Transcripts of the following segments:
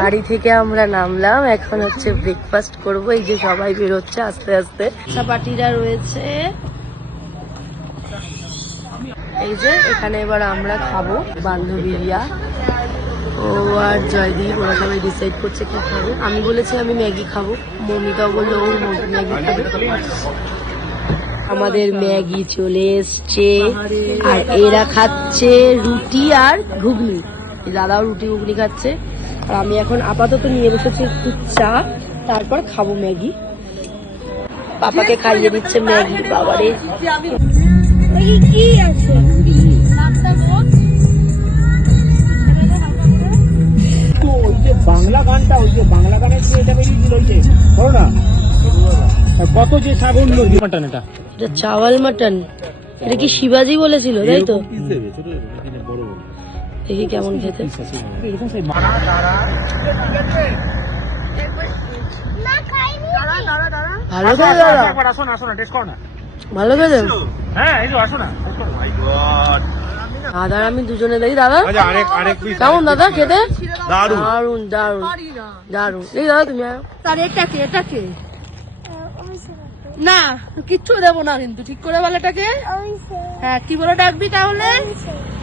গাড়ি থেকে আমরা নামলাম। এখন হচ্ছে ব্রেকফাস্ট করব। এই যে সবাই বেরোচ্ছে আস্তে আস্তে। চাপাটিরা রয়েছে। এই যে এখানে এবার আমরা খাব বান্ধবীরা ও আর জয়দীপ, ওরা সবাই ডিসাইড করছে কি খাবে। আমি বলেছি আমি ম্যাগি খাব। মমিতাও বলল ও ম্যাগি খাবে। আমাদের ম্যাগি চলে এসছে। আর এরা খাচ্ছে রুটি আর ঘুগনি। দাদাও রুটি ঘুগনি খাচ্ছে। আর আমি এখন আপাতত নিয়ে বসেছি একটু চা তারপর খাব ম্যাগি। পাপাকে খাইয়ে দিচ্ছে ম্যাগি বাবারে। কি আছে। বাংলা গানটা ওই যে বাংলা গানের যে এটা বেরিয়েছিল ওই যে ধরো না? কত যে মাটন এটা। এটা চাওয়াল মাটন। এটা কি শিবাজি বলেছিল তাই তো? দেখি কেমন খেতে। ভালো করে ভালো করে হ্যাঁ এই তো আসো না taste করো। দাদা আমি দুজনে দেখি দাদা। আচ্ছা কেমন দাদা খেতে? দারুণ। দারুণ দারুণ দারুণ এই দাদা তুমি আয়। তার এটাকে এটাকে না কিচ্ছু দেবো না কিন্তু। ঠিক করে বলে এটাকে। হ্যাঁ কি বলে ডাকবি তাহলে?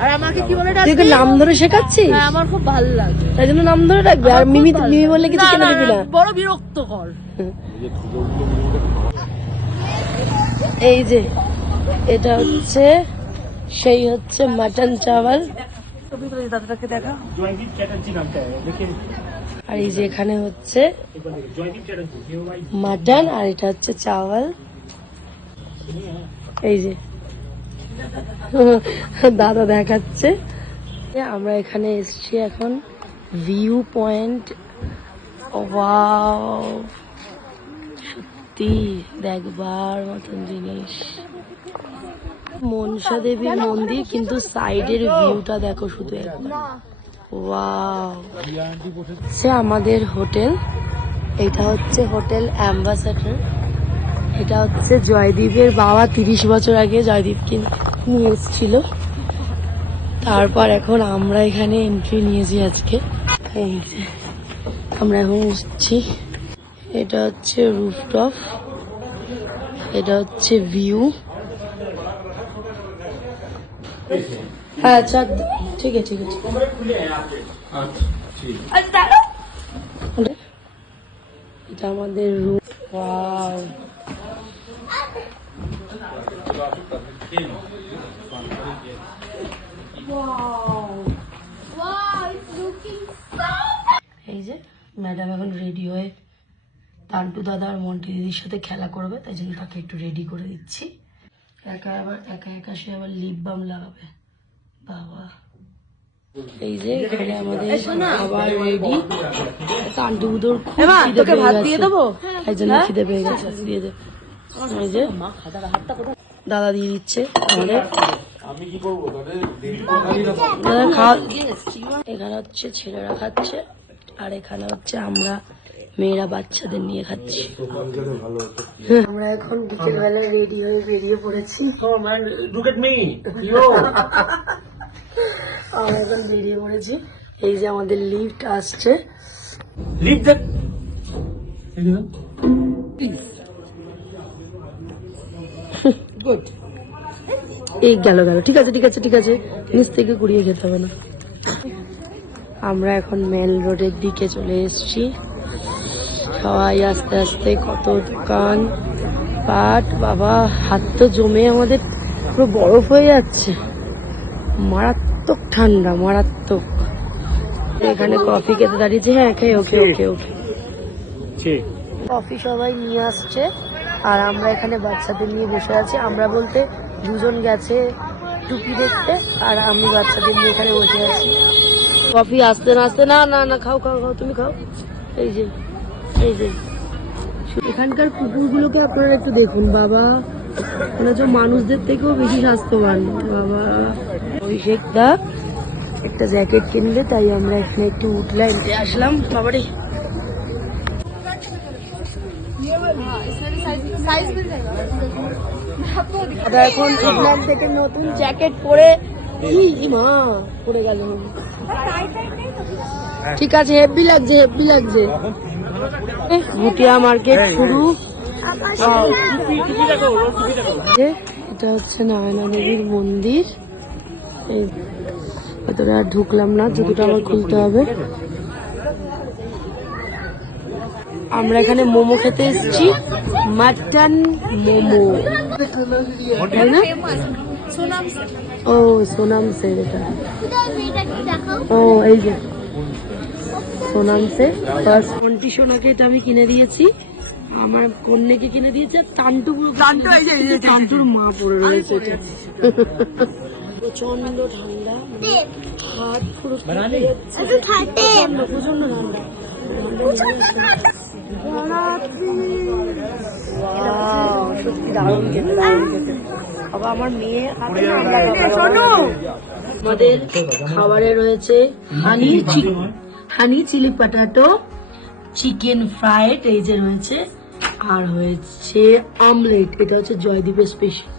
আর আমাকে কি বলে তুই ডাকবি? নাম ধরে শেখাচ্ছি হ্যাঁ আমার খুব ভালো লাগে। তাই জন্য নাম ধরে ডাকবি। আর মিমি মিমি বলে কিছু কেন দিবি না বড় বিরক্ত কর এই যে এটা হচ্ছে সেই হচ্ছে মাটন চাওয়াল। দাদাটাকে দেখা। জয়দীপ চ্যাটার্জি নামটা আর এই যে এখানে হচ্ছে মাটন, আর এটা হচ্ছে চাওয়াল। এই যে। দাদা দেখাচ্ছে। আমরা এখানে এসছি এখন ভিউ পয়েন্ট। ওয়াও। সত্যি, দেখবার মতন জিনিস। মনসা দেবীর মন্দির, কিন্তু সাইডের ভিউটা দেখো শুধু একবার। সে আমাদের হোটেল। এটা হচ্ছে হোটেল অ্যাম্বাসাডার। এটা হচ্ছে জয়দীপের বাবা তিরিশ বছর আগে জয়দীপকে নিয়ে এসেছিল। তারপর এখন আমরা এখানে এন্ট্রি নিয়েছি আজকে। এই যে আমরা এখন উঠছি এটা হচ্ছে রুফটপ এটা হচ্ছে ভিউ হ্যাঁ আচ্ছা ঠিক আছে ঠিক আছে। এটা আমাদের রুম ওয়াও এই যে ম্যাডাম এখন রেডি হয়ে তান্টু দাদা আর মন্টি দিদির সাথে খেলা করবে তাই জন্য তাকে একটু রেডি করে দিচ্ছি। একা আবার একা একা সে আবার লিপ বাম লাগাবে। বাবা। এই যে এখানে আমাদের আবার রেডি খিদে পেয়ে ভাত দিয়ে দেবো? তাই জন্য খিদে পেয়ে গেছে দিয়ে দে। এই যে দাদা দিয়ে দিচ্ছে আমাদের। এখানে হচ্ছে ছেলেরা খাচ্ছে আর এখানে হচ্ছে আমরা মেয়েরা বাচ্চাদের নিয়ে খাচ্ছি। আমরা এখন বিকেল বেলায় রেডি হয়ে বেরিয়ে পড়েছি। বেরিয়ে পড়েছি। এই যে আমাদের লিফট আসছে। That. এই গেল গেল। ঠিক আছে ঠিক আছে ঠিক আছে। নিচ থেকে কুড়িয়ে খেতে হবে না। আমরা এখন মেল রোডের দিকে চলে এসেছি। সবাই আস্তে আস্তে কত দোকান। পাট বাবা হাত তো জমে আমাদের। পুরো বরফ হয়ে যাচ্ছে। মারাত্মক ঠান্ডা মারাত্মক। এখানে কফি খেতে দাঁড়িয়েছে হ্যাঁ খেয়ে ওকে ওকে ওকে। কফি সবাই নিয়ে আসছে আর আমরা এখানে বাচ্চাদের নিয়ে বসে আছি। আমরা বলতে দুজন গেছে টুপি দেখতে আর আমি বাচ্চাদের নিয়ে এখানে বসে আছি। কফি আসতে না আসতে না না না খাও খাও খাও তুমি খাও। এই যে এই যে। এখানকার কুকুরগুলোকে আপনারা একটু দেখুন বাবা। মনে হচ্ছে মানুষদের থেকেও বেশি স্বাস্থ্যবান। বাবা। অভিষেক দা একটা জ্যাকেট কিনলে তাই আমরা এখানে একটু উঠলাম। আসলাম বাবারে। দাদা এখন উঠলাম থেকে নতুন জ্যাকেট পরে। মা পড়ে গেল। ঠিক আছে হেভি লাগছে হেভি লাগছে। ভুটিয়া মার্কেট শুরু। এটা হচ্ছে নারায়ণা দেবীর মন্দির। এই ভেতরে আর ঢুকলাম না, জুতোটা আবার খুলতে হবে। আমরা এখানে মোমো খেতে এসেছি, মাটন মোমো। তাই ও, সোনাম সে এটা। ও, এই যে। সোনাম সে ফার্স্ট কন্টি সোনাকে এটা আমি কিনে দিয়েছি। আমার কন্যাকে কিনে দিয়েছে টান্টু টান্টু এই যে টান্টুর মা পড়ে রয়েছে। প্রচণ্ড ঠান্ডা। হাত পুরো কেঁপে প্রচণ্ড ঠান্ডা। সত্যি দারুণ খেতে। দারুণ খেতে বাবা আমার মেয়ে। আমাদের খাবারে রয়েছে honey honey chilli potato chicken fried এই যে রয়েছে। আর হয়েছে আমলেট এটা হচ্ছে জয়দীপের স্পেশাল